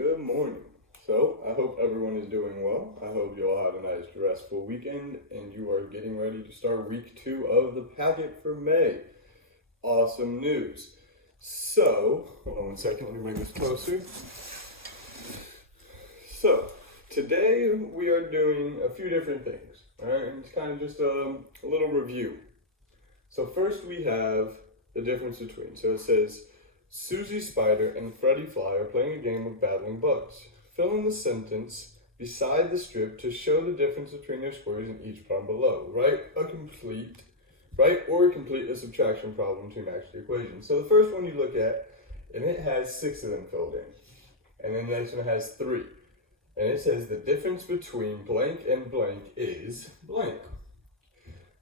good morning. So, I hope everyone is doing well. I hope you all had a nice restful weekend and you are getting ready to start week 2 of the packet for May. Awesome news. So, hold on one second, let me bring this closer. So, today we are doing a few different things, alright? And it's kind of just a little review. So first we have the difference between. So it says, Susie Spider and Freddy Fly are playing a game of battling bugs. Fill in the sentence beside the strip to show the difference between their scores in each problem below. Write or complete a subtraction problem to match the equation. So the first one you look at, and it has 6 of them filled in. And then the next one has 3. And it says the difference between blank and blank is blank.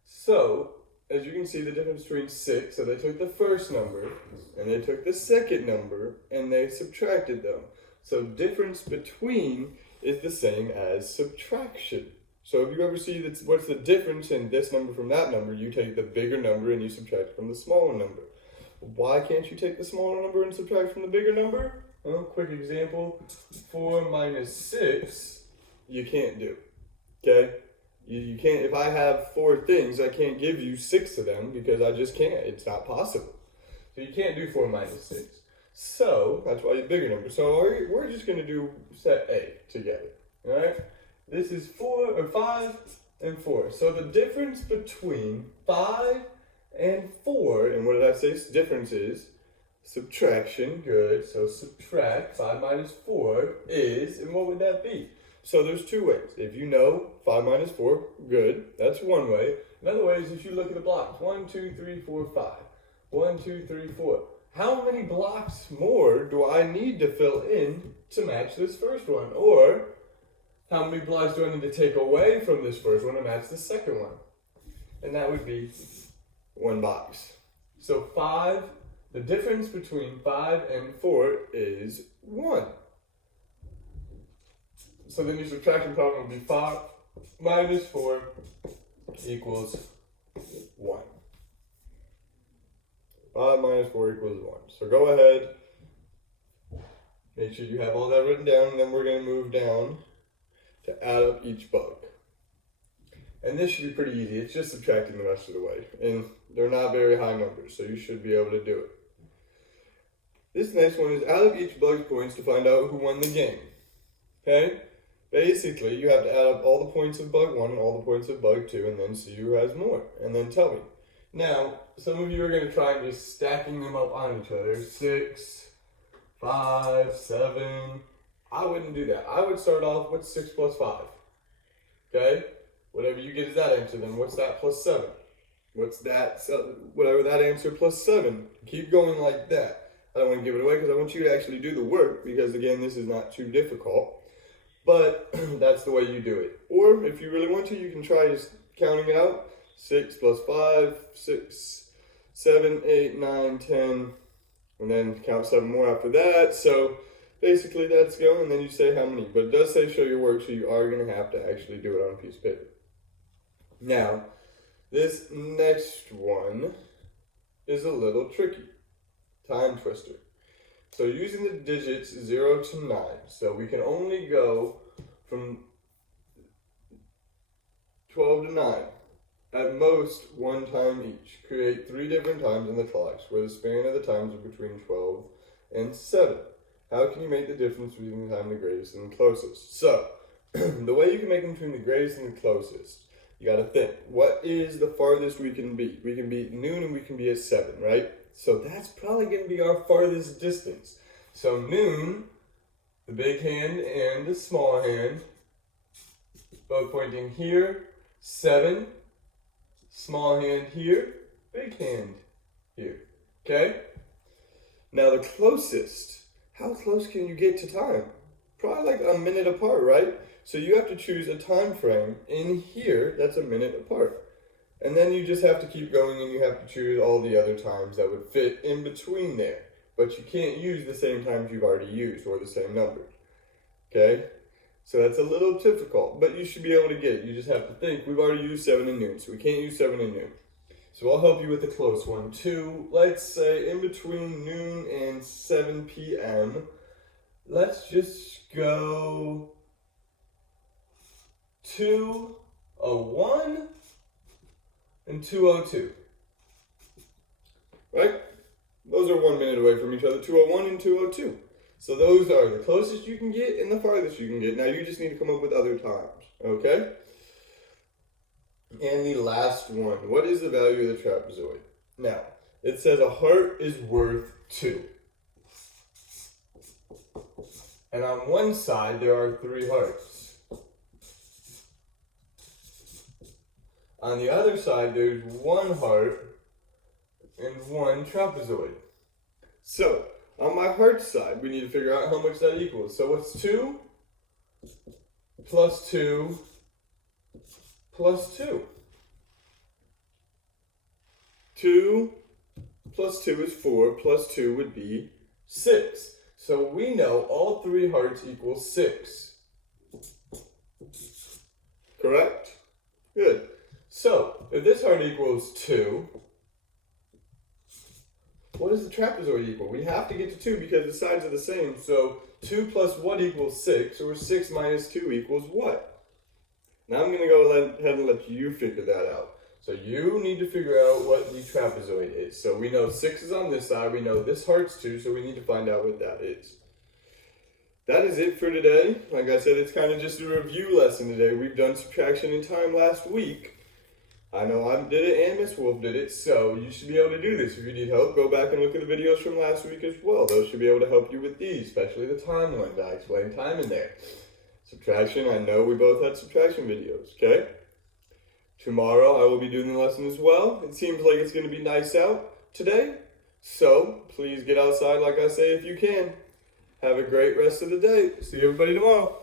So, as you can see, the difference between 6, so they took the first number, and they took the second number, and they subtracted them. So difference between is the same as subtraction. So if you ever see that, what's the difference in this number from that number, you take the bigger number and you subtract from the smaller number. Why can't you take the smaller number and subtract from the bigger number? Well, quick example, 4 minus 6, you can't do, okay? You can't, if I have 4 things, I can't give you 6 of them because I just can't. It's not possible. So you can't do 4 minus 6. So that's why it's bigger number. So we're just going to do set A together. All right? This is 5 and 4. So the difference between 5 and 4, and what did I say difference is? Subtraction. Good. So subtract 5 minus 4 is, and what would that be? So there's 2 ways. If you know 5 minus 4, good. That's one way. Another way is if you look at the blocks. 1, 2, 3, 4, 5. 1, 2, 3, 4. How many blocks more do I need to fill in to match this first one? Or how many blocks do I need to take away from this first one to match the second one? And that would be 1 box. So 5, the difference between 5 and 4 is 1. So then your subtraction problem would be 5 minus 4 equals 1. 5 minus 4 equals 1. So go ahead, make sure you have all that written down, and then we're going to move down to add up each bug. And this should be pretty easy. It's just subtracting the rest of the way. And they're not very high numbers, so you should be able to do it. This next one is add up each bug's points to find out who won the game. Okay? Basically, you have to add up all the points of bug 1 and all the points of bug 2 and then see who has more. And then tell me. Now, some of you are going to try just stacking them up on each other. 6, 5, 7. I wouldn't do that. I would start off with 6 plus 5. Okay? Whatever you get is that answer. Then what's that plus 7? What's that? Whatever that answer plus 7. Keep going like that. I don't want to give it away because I want you to actually do the work because, again, this is not too difficult. But that's the way you do it. Or if you really want to, you can try just counting out. 6 plus 5, 6, 7, 8, 9, 10, and then count 7 more after that. So basically that's going, and then you say how many. But it does say show your work, so you are going to have to actually do it on a piece of paper. Now, this next one is a little tricky. Time twister. So using the digits 0 to 9, so we can only go from 12 to 9. At most, 1 time each. Create 3 different times in the clocks, where the span of the times are between 12 and 7. How can you make the difference between the time the greatest and the closest? So, the way you can make them between the greatest and the closest, you gotta think, what is the farthest we can be? We can be at noon and we can be at 7, right? So that's probably gonna be our farthest distance. So noon, the big hand and the small hand, both pointing here, 7, small hand here, big hand here, okay? Now the closest, how close can you get to time? Probably like a minute apart, right? So you have to choose a time frame in here that's a minute apart. And then you just have to keep going and you have to choose all the other times that would fit in between there. But you can't use the same times you've already used or the same numbers, okay? So that's a little difficult, but you should be able to get it. You just have to think, we've already used 7 and noon, so we can't use 7 and noon. So I'll help you with the close one too. Let's say in between noon and 7 p.m., let's just go 201 and 202. Right? Those are 1 minute away from each other, 201 and 202. So those are the closest you can get and the farthest you can get. Now you just need to come up with other times, okay? And the last one, what is the value of the trapezoid? Now, it says a heart is worth 2. And on one side, there are 3 hearts. On the other side, there's 1 heart and 1 trapezoid. So, on my heart side, we need to figure out how much that equals. So what's 2 plus 2 plus 2? 2 plus 2 is 4, plus 2 would be 6. So we know all 3 hearts equal 6. Correct? Good. So, if this heart equals 2, what does the trapezoid equal? We have to get to 2 because the sides are the same. So 2 plus what equals 6, or 6 minus 2 equals what? Now I'm going to go ahead and let you figure that out. So you need to figure out what the trapezoid is. So we know 6 is on this side. We know this heart's 2, so we need to find out what that is. That is it for today. Like I said, it's kind of just a review lesson today. We've done subtraction in time last week. I know I did it and Miss Wolf did it, so you should be able to do this. If you need help, go back and look at the videos from last week as well. Those should be able to help you with these, especially the time ones. I explained time in there. Subtraction, I know we both had subtraction videos, okay? Tomorrow I will be doing the lesson as well. It seems like it's going to be nice out today, so please get outside like I say if you can. Have a great rest of the day. See everybody tomorrow.